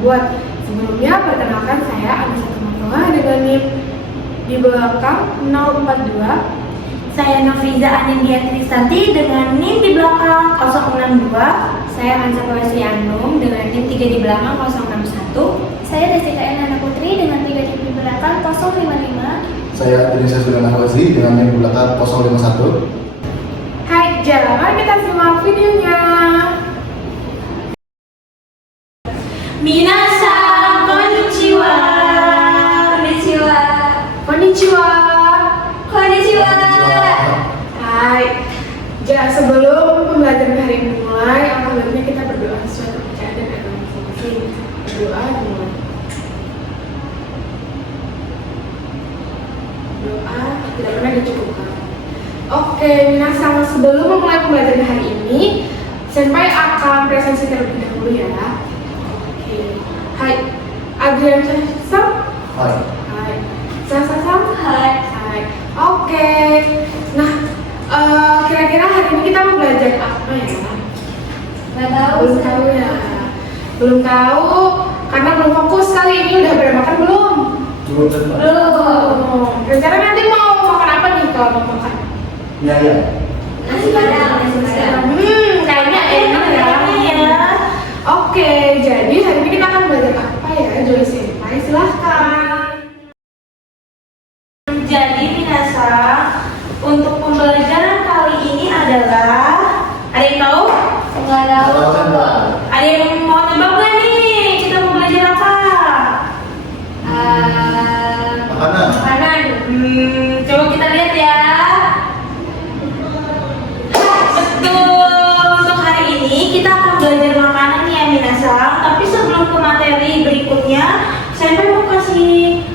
membuat. Sebelumnya, perkenalkan saya Anissa Tumakoha dengan NIM di belakang 042. Saya Novriza Anindya Trisanti dengan NIM di belakang 062. Saya Hansa Pawesi Anum dengan NIM 3 di belakang 061. Saya Desika Nana Putri dengan 3 di belakang 055. Saya Indonesia Sudana Hawazi dengan NIM di belakang 051. Hai, jangan kita simak videonya. Minasan konnichiwa. Konnichiwa. Konnichiwa. Konnichiwa. Hai. Sebelum pembelajaran hari ini mulai, alhamdulillah kita berdoa sesuai kepercayaan dan agama masing-masing. Berdoa dimulai. Doa tidak pernah dicukupkan. Oke, minasan, sebelum memulai pembelajaran hari ini, Senpai akan presensi terlebih dahulu ya. Oke. Hai, Adrian Sam. Hai. Hai. Sam. Hai. Hai. Oke. Nah, kira-kira hari ini kita mau belajar apa ya? Nggak tahu. Belum tahu ya. Belum tahu karena belum fokus. Kali ini udah pada makan belum? Belum. Rencana nanti mau makan apa nih kalau mau makan? Iya. Nasi padang. Kayaknya enak ya. Oke, jadi hari ini kita akan belajar apa ya, Joy Senpai? Silahkan. Jadi minasan, untuk pembelajaran kali ini adalah, ada yang tahu? Nggak tahu. Ada yang mau nebak nggak nih? Kita mau belajar apa? Makanan. Coba kita lihat ya. Betul, untuk hari ini kita akan belajar makanan ya minasan. Tapi sebelum ke materi berikutnya, saya mau kasih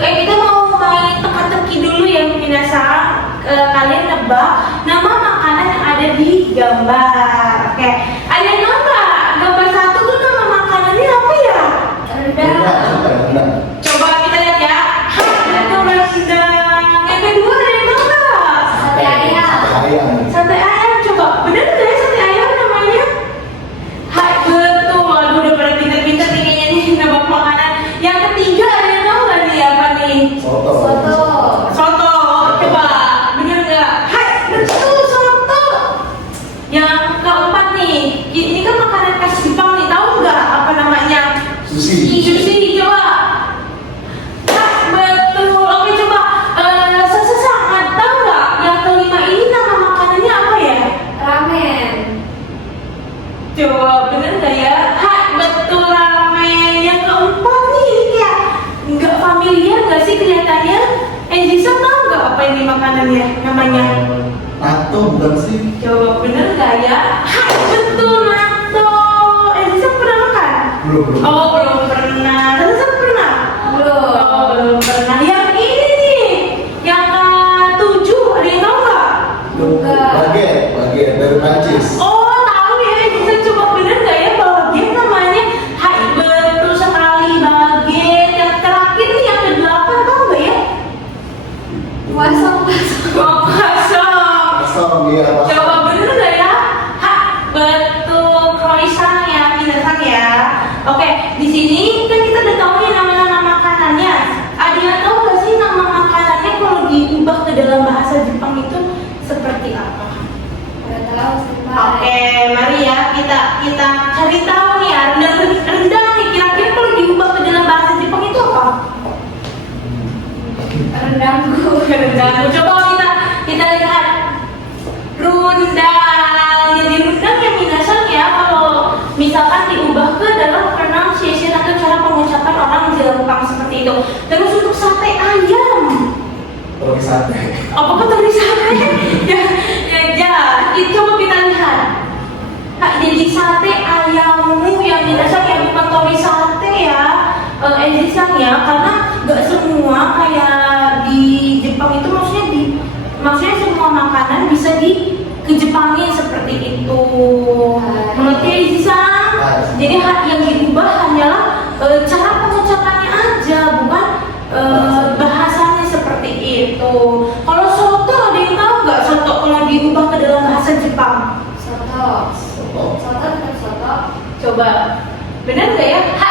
kita mau main teka-teki dulu ya minasan. Kalian nebak nama makanan yang ada di gambar. Oke, ada yang tahu nggak? Gambar satu tuh nama makanannya apa ya? Rendang. Coba kita lihat ya. Betul, rendang. Yang kedua ada yang tahu nggak? Sate ayam. Sate ayam. Coba, bener nggak ya sate ayam namanya? Hai, betul. Waduh, udah pada pinter-pinter nih kayaknya nih nebak makanan. Yang ketiga ada yang tahu nggak nih apa nih? Soto. Soto. Coba, bener nggak? Hai, betul, soto. Yang keempat nih, ini kan makanan khas Jepang nih. Tahu nggak apa namanya? Sushi. Sushi, coba. Hai, betul. Oke, coba. Sangat tahu nggak? Yang kelima ini nama makanannya apa ya? Ramen. Coba, bener nggak ya? Hai, betul, ramen. Yang keempat nih, ini kayak nggak familiar nggak sih kelihatannya? Jisa tahu nggak apa ini makanannya? Namanya? Nato bukan sih? Coba, bener nggak ya? Hai, betul, natto. Jisa pernah makan? Belum. Oh, belum pernah. Jisa pernah? Belum. Oh, belum pernah. Yang ini nih, yang ketujuh, ada yang tahu nggak? Baget dari Prancis. Oh, tahu ya, bisa coba bener nggak ya bagian namanya? Hai, betul sekali bagian. Yang terakhir nih yang ke-8 tahu nggak ya? Wasong. Oh, kosong. Asam ya. Coba bener nggak ya? Hai, betul, croissant ya, minasan ya. Oke, di sini kan kita udah tahu nih nama-nama makanannya. Ada yang tahu nggak sih nama makanannya kalau diubah ke dalam bahasa Jepang itu seperti apa? Nggak tahu sih, Pak. Oke, mari ya kita cari tahu nih ya. Rendang nih kira-kira kalau diubah ke dalam bahasa Jepang itu apa? Rendangku. Rendang. Coba kita lihat. Rundang. Jadi rundang yang minasan ya kalau misalkan diubah ke dalam pronunciation atau cara pengucapan orang Jepang seperti itu. Terus untuk sate ayam. Roti sate. Apakah tadi sate? ya, coba kita lihat. Nah, jadi sate ayammu yang dirasak ya bukan tori sate ya, Edison ya, karena nggak semua kayak di Jepang itu maksudnya semua makanan bisa kejepangin seperti itu. Menurut Edison, jadi yang diubah hanyalah cara pengucapannya aja, bukan bahasanya seperti itu. Kalau soto ada yang tahu nggak soto kalau diubah ke dalam bahasa Jepang? Soto. Soto tetap soto. Coba, benar nggak ya? Ha,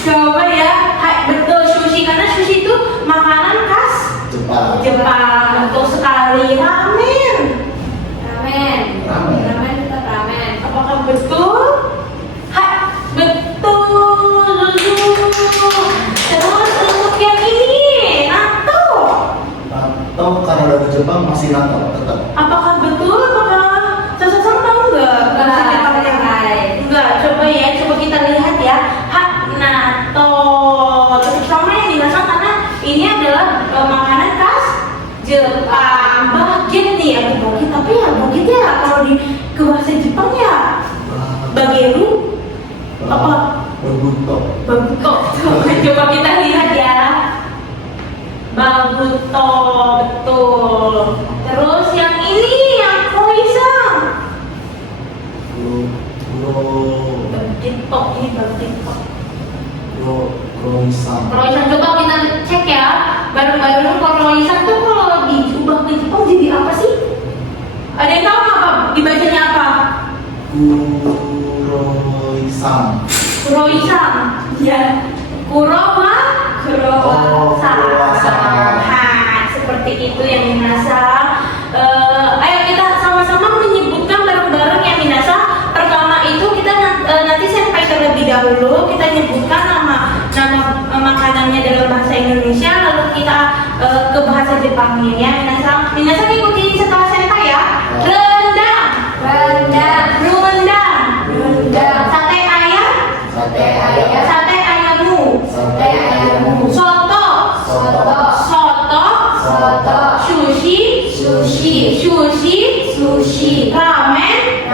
Coba ya. Hai, betul sushi karena sushi itu makanan khas Jepang. Jepang. Betul sekali. Ramen. Ramen. Ramen. Ramen tetap ramen. Apakah betul? Hai, betul. Terus untuk yang ini, natto. Atau karena dari Jepang masih natto tetap. Apakah betul? Apakah Sasa-san tahu nggak? Bahasa Jepangnya? Enggak. Coba ya, coba kita lihat ya. Hak natto. Tetap sama yang dimasak karena ini adalah makanan khas Jepang. Baget nih, ada baget. Tapi ya baget ya kalau di ke bahasa Jepang ya bageru. Apa? Baguto. Baguto. Coba kita lihat ya. Baguto, betul. Terus yang ini yang croissant. Baguto, ini baguto. Croissant. Croissant coba kita cek ya. Bareng-bareng croissant tuh kalau diubah ke Jepang jadi apa sih? Ada yang tahu nggak apa? Dibacanya apa? Croissant. Croissant. Ya. Kuroma. Oh, croissant. Nah, seperti itu yang Minasa. Ayo kita sama-sama menyebutkan bareng-bareng ya Minasa. Pertama itu kita nanti sampai terlebih dahulu kita nyebutkan nama makanannya dalam bahasa Indonesia, lalu kita ke bahasa Jepangnya ya Minasa. Minasa ikuti setelah senpai ya. Rendang. Rendang. Rendang. Sate ayam. Sate ayam. Sate ayammu. Sate ayam. Soto. Sushi. Ramen.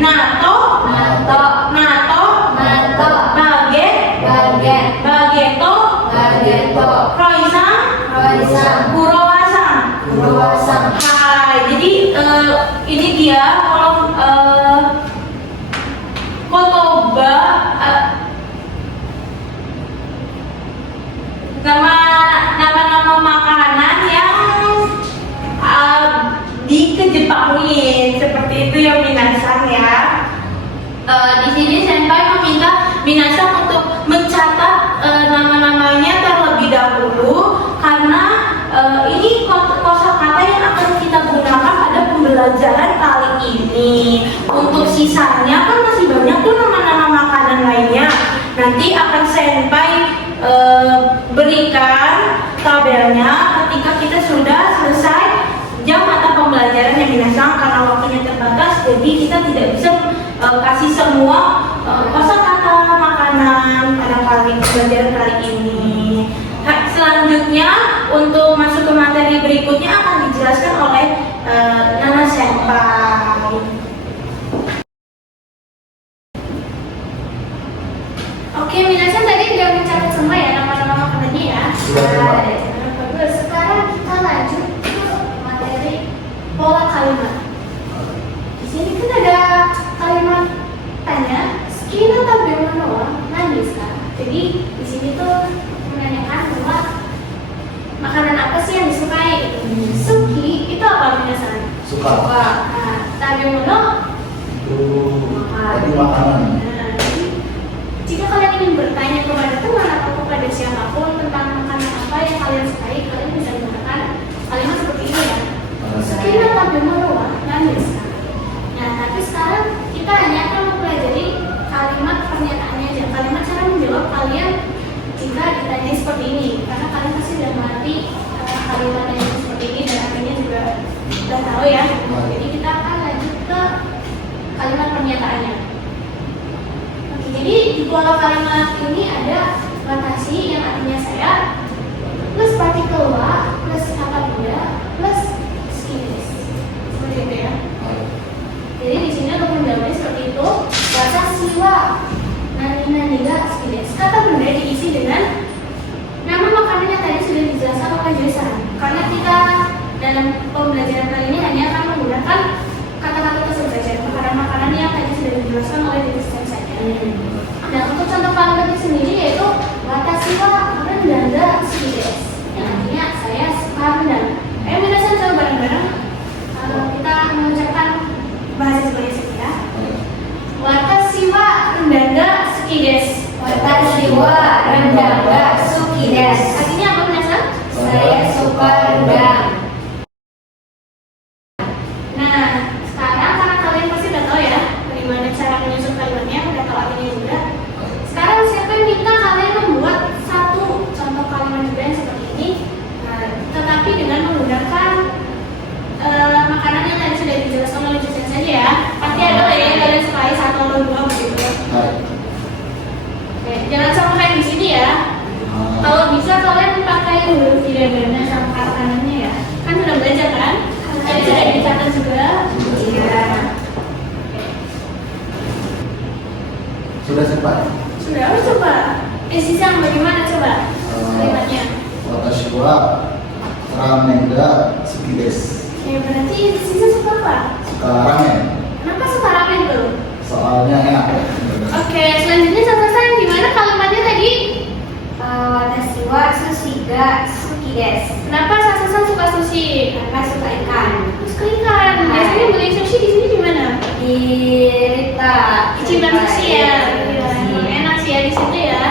Natto. Bageto. Croissant. Kurowasan. Hai, jadi ini dia kalau kotoba nama makanan yang dikejepangin seperti itu yang Minasan ya. Di sini senpai meminta Minasan untuk mencatat nama-namanya terlebih dahulu karena ini kosakata yang akan kita gunakan pada pembelajaran kali ini. Untuk sisanya kan masih banyak tuh nama-nama makanan lainnya. Nanti akan senpai berikan tabelnya ketika kita sudah selesai jam mata pembelajaran yang Minasan karena waktunya terbatas, jadi kita tidak bisa kasih semua kosakata makanan pada pembelajaran kali ini. Selanjutnya untuk masuk ke materi berikutnya akan dijelaskan oleh Nana Senpai. Oke, Minasan tadi udah mencatat semua ya nama-nama makanannya ya. Sudah, Mbak. Bagus. Sekarang kita lanjut ke materi pola kalimat. Di sini kan ada kalimat tanya, "Skina tabemono wa nani desu ka?" Jadi di sini tuh menanyakan bahwa makanan apa sih yang disukai gitu. Suki itu apa Minasan? Suka. Nah, tabemono Tadi makanan. Nah, jadi, jika kalian ingin bertanya kepada teman atau kepada siapapun tentang makanan apa yang kalian sukai, kalian bisa menggunakan kalimat seperti ini ya. Sekiranya tabemono wa nani desu ka? Nah, tapi sekarang kita hanya akan mempelajari kalimat pernyataannya aja, kalimat cara menjawab kalian jika ditanya seperti ini, karena kalian pasti sudah mengerti kalimat yang seperti ini dan artinya juga sudah tahu ya. Jadi kita akan lanjut ke kalimat pernyataannya. Oke, jadi di pola kalimat ini ada watashi yang artinya saya, plus partikel wa, plus kata benda, plus suki desu. Seperti itu ya. Jadi di sini untuk menjawabnya seperti itu. Watashi wa nani ga suki desu. Kata benda diisi dengan nama makanan yang tadi sudah dijelaskan oleh Jason. Karena kita dalam pembelajaran kali ini hanya akan menggunakan kata-kata tersebut saja, makanan-makanan yang tadi sudah dijelaskan oleh Jason saja. Nah, untuk contoh kalimatnya sendiri yaitu watashi wa rendang ga suki desu, yang artinya saya suka rendang. Ayo Minasan coba bareng-bareng kita mengucapkan bahasa Jepangnya saja ya. Watashi wa rendang ga suki suki desu. Watashi wa rendang ga suki desu. Artinya apa minasan? Saya suka rendang. Nah, sekarang karena kalian pasti udah tahu ya bagaimana cara menyusun kalimatnya, udah tahu artinya juga. Sekarang siapa yang minta kalian membuat satu contoh kalimat juga yang seperti ini, tetapi dengan menggunakan makanan yang tadi sudah dijelaskan oleh Jusen saja ya. Pasti ada lah ya yang kalian sukai satu atau dua begitu. Hai. Oke, jangan sama kayak di sini ya. Kalau bisa kalian pakai huruf hiragana sama kata-katanya ya. Kan sudah belajar kan? Tadi sudah dicatat juga. Iya. Sudah sempat. Sudah, oh, coba. Sisang bagaimana coba kalimatnya? Watashi wa ramen ga suki desu. Ya berarti sisa suka apa? Suka ramen. Kenapa suka ramen tuh? Soalnya enak. Oke, selanjutnya Sasa-san gimana kalimatnya tadi? Watashi wa sushi ga suki desu. Kenapa Sasa-san suka sushi? Karena suka ikan. Suka ikan. Biasanya beli sushi di sini di mana? Di Rita. Ichiban Sushi ya. Iya. Enak sih ya di situ ya.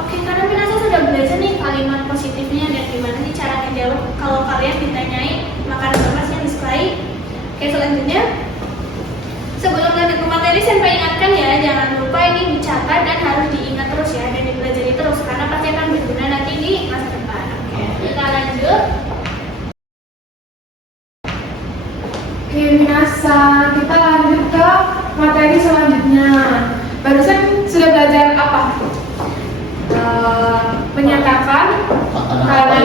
Oke, karena Minasa sudah belajar nih kalimat positifnya dan gimana sih cara menjawab kalau kalian ditanyai makanan apa sih yang disukai. Oke, selanjutnya sebelum lanjut ke materi, saya ingatkan ya, jangan lupa ini dicatat dan harus diingat terus ya dan dipelajari terus karena pasti akan berguna nanti di masa depan. Oke, kita lanjut. Oke, minasan, kita lanjut ke materi selanjutnya. Barusan sudah belajar apa? Menyatakan makanan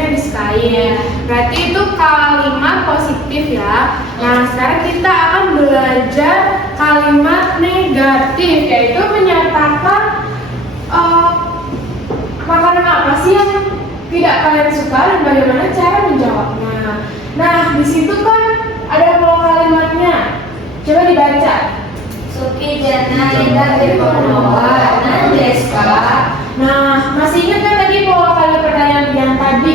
yang disukai. Berarti itu kalimat positif ya. Nah, sekarang kita akan belajar kalimat negatif, yaitu menyatakan makanan apa sih yang tidak kalian suka dan bagaimana cara menjawabnya. Nah, di situ kan ada pola kalimatnya. Coba dibaca. Suki janai ga dekono wa nan desu ka? Nah, masih ingat kan tadi pola kalimat pertanyaan yang tadi?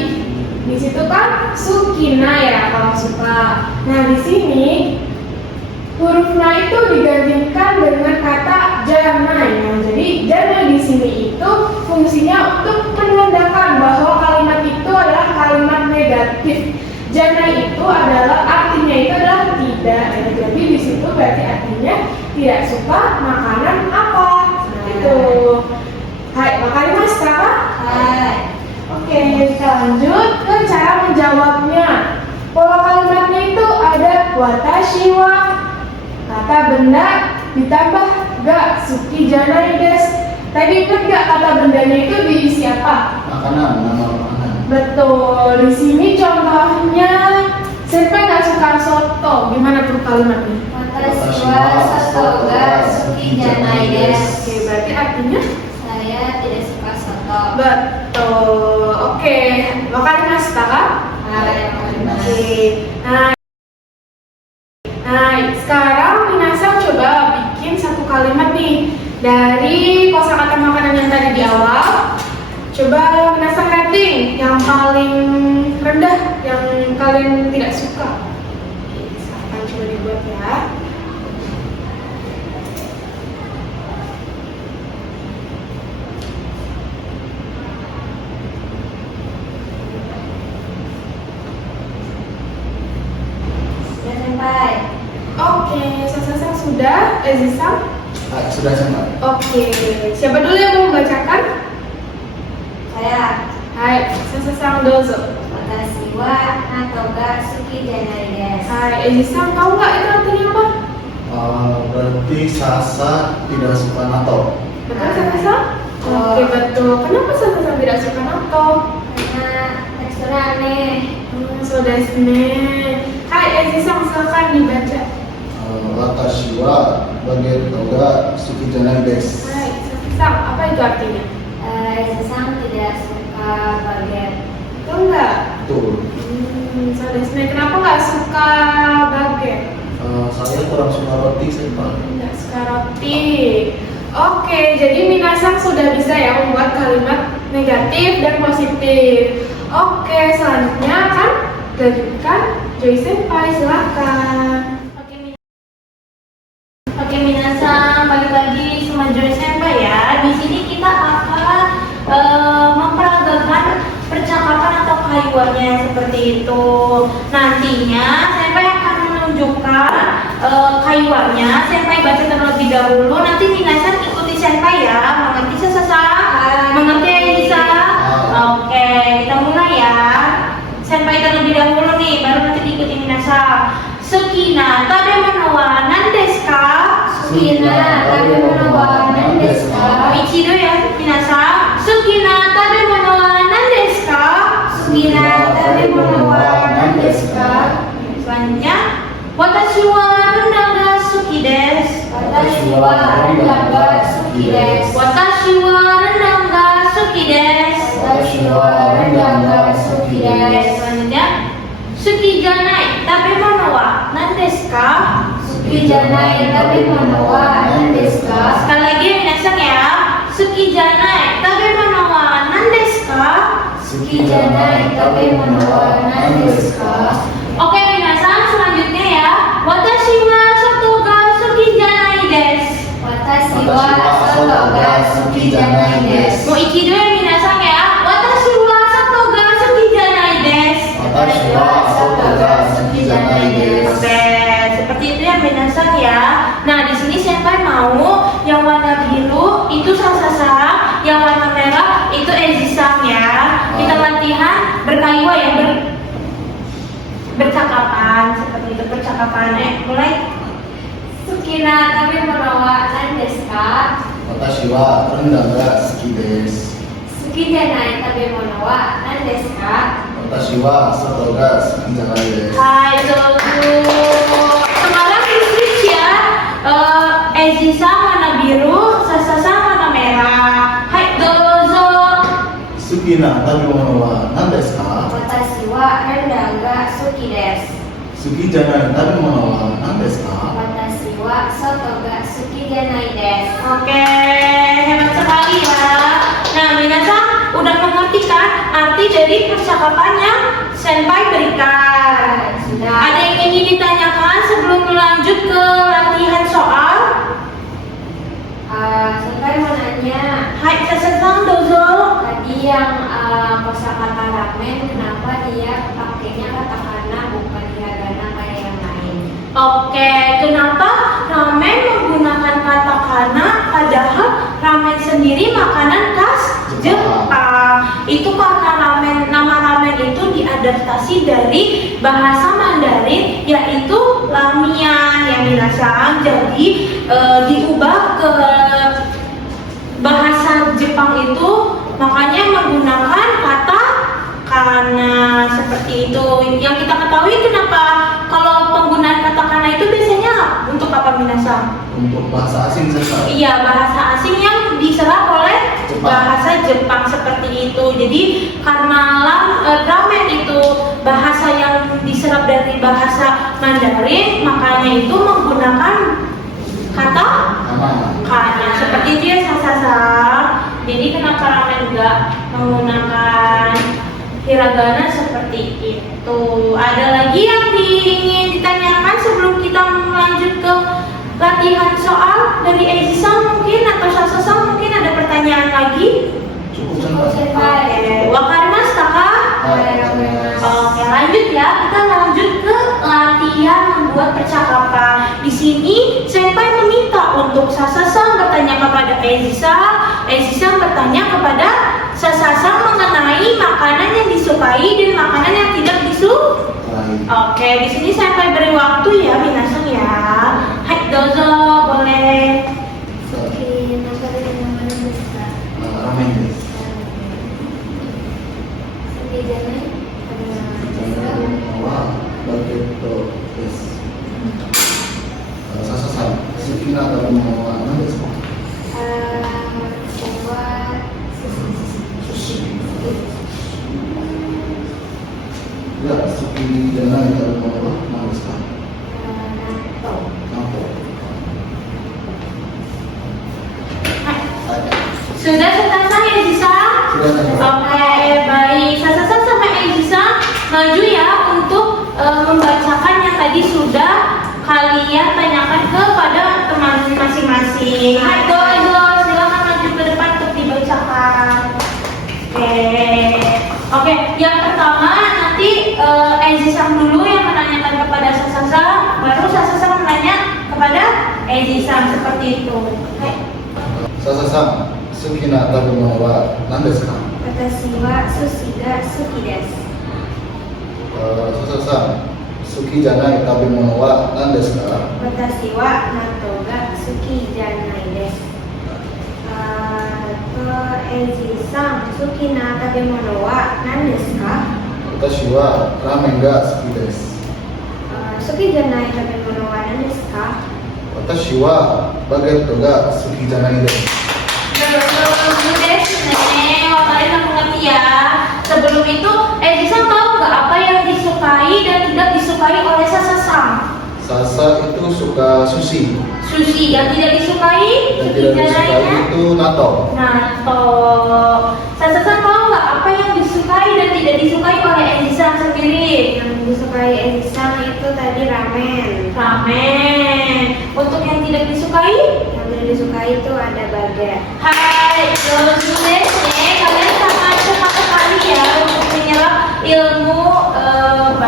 Di situ kan sukina ya kalau suka. Nah, di sini huruf na itu digantikan dengan kata janai. Nah, jadi janai di sini itu fungsinya untuk menandakan bahwa kalimat itu adalah kalimat negatif. Janai itu adalah artinya itu adalah tidak. Jadi di situ berarti artinya tidak suka makanan apa. Itu. Hai, makanya mas kakak. Hai. Oke, kita lanjut ke cara menjawabnya. Pola kalimatnya itu ada watashi wa, kata benda ditambah ga suki janai desu. Tadi ingat gak kata bendanya itu diisi apa? Makanan, nama makanan. Betul. Di sini contohnya Senpai nggak suka soto. Gimana tuh kalimatnya? Watashi wa soto ga suki janai desu. Oke, berarti artinya Saya tidak suka soto. betul. Oke, makan mas kakak. Hai. Oke. Nah, sekarang Minasa coba bikin satu kalimat nih dari kosakata makanan yang tadi di awal. Coba Minasa rating yang paling rendah yang kalian tidak suka. Oke, silahkan coba dibuat ya. Sudah sampai. Oke, Sasa sudah, Zisang. Hai, sudah sempat. Oke, siapa dulu yang mau membacakan? Saya. Hai, Sasa dozo. Watashi wa nato ga suki janai desu. Hai, Zisang, tahu nggak itu artinya apa? Berarti Sasa tidak suka nato. Betul, Sasa? Oke, betul. Kenapa Sasa tidak suka nato? Karena teksturnya aneh. So desu ne. Hai, Zisang, silakan dibaca. Watashi wa bageto ga suki janai desu. Hai, Zisang, apa itu artinya? Sesang tidak suka baget. Tahu nggak? Betul. So desu ne. Kenapa nggak suka baget? Saya kurang suka roti senpai. Nggak suka roti. Oke, jadi Minasang sudah bisa ya membuat kalimat negatif dan positif. Oke, selanjutnya akan lanjutkan Joy Senpai, silakan. Oke, Minasa, balik lagi sama Joy Senpai kaiwanya seperti itu. Nantinya senpai akan menunjukkan kaiwanya. Senpai baca terlebih dahulu. Nanti minasan ikuti senpai ya. Mengerti sasasang? Mengerti Elisa? Oke, kita mulai ya. Senpai terlebih dahulu nih, baru nanti diikuti minasan. Sukina tabemono wa nan desu ka? Sukina tabemono wa nan desu ka? Ichido ya minasan. Sukina tabemono wa nan desu ka? Sukina tabemono wa nan desu ka? Selanjutnya, watashi wa rendang ga suki desu. Watashi wa rendang ga suki desu. Watashi wa rendang ga suki desu. Watashi wa rendang ga suki desu. Selanjutnya, suki janai tabemono wa nan desu ka? Suki janai tabemono wa nan desu ka? Sekali lagi minasan ya. Suki janai tabemono wa nan desu ka? Suki janai tabemono wa nan desu ka? Oke minasan, selanjutnya ya. Watashi wa soto ga suki janai desu. Watashi wa soto ga suki janai desu. Mau ichido ya minasan ya. Watashi wa soto ga suki janai desu. Watashi wa soto ga suki janai desu. Oke, seperti itu ya minasan ya. Nah, di sini senpai mau yang warna biru itu sasasang, yang warna merah itu ejisang ya. Kita latihan berkaiwa ya, bercakapan seperti itu, percakapan. Mulai. Sukina tabemono wa nan desu ka? Watashi wa rendang ga suki desu. Suki janai tabemono wa nan desu ka? Watashi wa soto ga suki janai desu. Hai, sekarang di switch ya. Ejisang warna biru, sasasang warna merah. Hai, dozo. Sukina tabemono wa nan desu ka? Watashi wa rendang ga suki desu. Suki janai tabemono wa nan desu ka? Watashi wa soto ga suki janai desu. Oke, hebat sekali ya. Nah, minasan udah mengerti kan arti dari percakapan yang senpai berikan? Sudah. Ada yang ingin ditanyakan sebelum lanjut ke latihan soal? Senpai mau nanya, Hai, sasasang dozo. tadi yang kosakata ramen, kenapa dia pakainya katakana bukan hiragana kayak yang lain? Oke, kenapa ramen menggunakan katakana padahal ramen sendiri makanan khas Jepang? Itu karena nama ramen itu diadaptasi dari bahasa Mandarin yaitu lamian yang minasan. Jadi diubah ke bahasa Jepang itu, makanya menggunakan kata kana seperti itu. Yang kita ketahui kenapa kalau penggunaan kata kana itu biasanya untuk apa minasan? Untuk bahasa asing saja. Iya, bahasa asing yang diserap oleh Jepang. bahasa Jepang seperti itu. Jadi karena ramen itu bahasa yang diserap dari bahasa Mandarin, makanya itu menggunakan kata kana seperti itu ya sasasang. Jadi kenapa ramen enggak menggunakan hiragana seperti itu? Ada lagi yang ingin ditanyakan sebelum kita lanjut ke latihan soal dari Ejisa mungkin atau Sasasang mungkin ada pertanyaan lagi? Cukup senpai. Senpai. Wakarimasu ka? Oke, lanjut ya. Kita lanjut ke latihan membuat percakapan. Di sini senpai meminta untuk Sasasang bertanya kepada Ejisa, Ejisa bertanya kepada Sasasang mengenai makanan yang disukai dan makanan yang tidak disukai. Oke, di sini senpai beri waktu ya, minasan ya. Hai, dozo, boleh. Suki nama desu ka? Ramen desu. Suki janai tabemono wa nan desu ka? Bageto desu. Sasasang, sukina tabemono wa nan desu ka? Sushi. Ya, suki janai tabemono wa nan desu ka? Napo. Sudah selesai ya, Ejisa? Sudah senpai. Oke, baik. Sasasang sama Ejisa maju ya untuk membacakan yang tadi sudah kalian tanyakan kepada teman masing-masing. Hai, dozo, silakan maju ke depan untuk dibacakan. Oke, yang pertama Eiji-san seperti itu. Hai. 笹さん、好きな食べ物は何ですか？私は寿司が好きです。笹さん、好きじゃない食べ物は何ですか？私は納豆が好きじゃないです。エイジさん、好きな食べ物は何ですか？私はラーメンが好きです。好きじゃない食べ物は何ですか？私はバゲットが好きじゃないです。Betul desu ne. Wah, kalian mengerti ya. Sebelum itu, Eiji-san tahu nggak apa yang disukai dan tidak disukai oleh Sasa-san? Sasa itu suka sushi Sushi yang tidak disukai, dan tidak disukai sekitarnya itu natto. natto. Sasa-san tahu nggak apa yang disukai dan tidak disukai oleh Eiji-san sendiri? Yang disukai Eji Sang itu tadi ramen. Ramen. Untuk yang tidak disukai? Yang tidak disukai itu ada baget. Hai, lulus kalian sangat cepat sekali ya untuk menyerap ilmu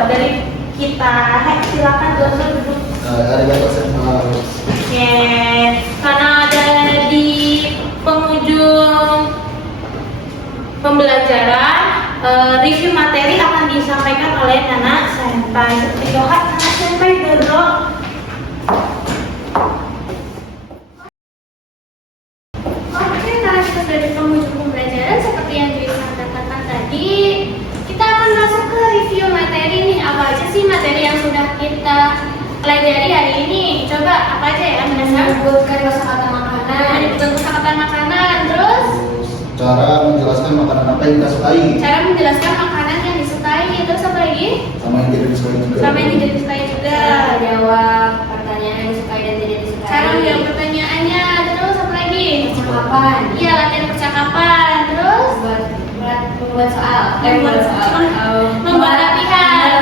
dari kita. Hai, silakan duduk. Arigatou gozaimasu. Oke, karena ada di penghujung pembelajaran, review materi akan disampaikan oleh Nana Senpai. Yohat, Nana Senpai duduk. Oke, karena kita sudah di penghujung pembelajaran seperti yang dikatakan tadi, kita akan masuk ke review materi nih. Apa aja sih materi yang sudah kita pelajari hari ini? Coba apa aja ya? Menyebutkan kosakata makanan. Menyebutkan kosakata makanan, terus Cara menjelaskan makanan apa yang kita sukai cara menjelaskan makanan yang disukai, terus apa lagi? sama yang tidak disukai juga. Sama yang tidak disukai juga. Jawab pertanyaan yang disukai dan tidak disukai. Cara menjawab pertanyaannya, terus apa lagi? Percakapan. Iya, latihan percakapan, terus Membuat soal. membuat latihan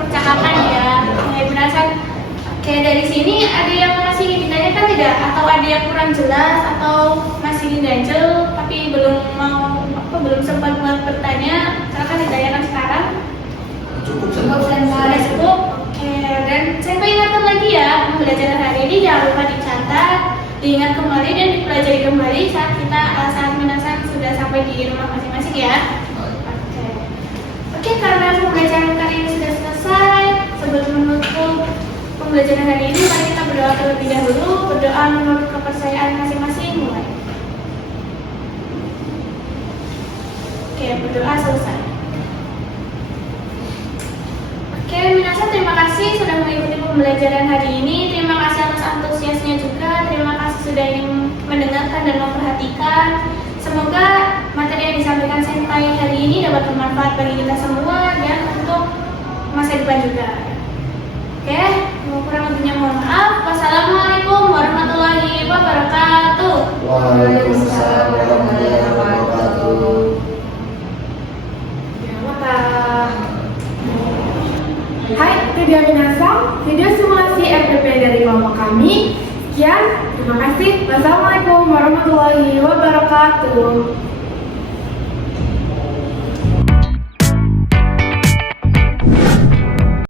percakapan ya. Mulai berdasar. Kayak dari sini ada yang masih ditanyakan tidak? Atau ada yang kurang jelas atau masih ganjel tapi belum sempat buat bertanya? Silakan ditanyakan sekarang. Cukup Cukup saja. Senpai. Sudah cukup. Oke, dan saya mau ingatkan lagi ya, pembelajaran hari ini jangan lupa dicatat, diingat kembali dan dipelajari kembali saat menasan sudah sampai di rumah masing-masing ya. Oke, karena pembelajaran kali ini sudah selesai, sebelum menutup pembelajaran hari ini, mari kita berdoa terlebih dahulu. Berdoa menurut kepercayaan masing-masing. Mulai. Oke, berdoa selesai. Oke, minasan terima kasih sudah mengikuti pembelajaran hari ini. Terima kasih atas antusiasnya juga. Terima kasih sudah ingin mendengarkan dan memperhatikan. Semoga materi yang disampaikan Senpai hari ini dapat bermanfaat bagi kita semua dan untuk masa depan juga. Oke, kurang lebihnya mohon maaf. Wassalamualaikum warahmatullahi wabarakatuh. Waalaikumsalam warahmatullahi wabarakatuh. Hai, video minasang, video simulasi RPP dari kelompok kami. Sekian, terima kasih. Wassalamualaikum warahmatullahi wabarakatuh.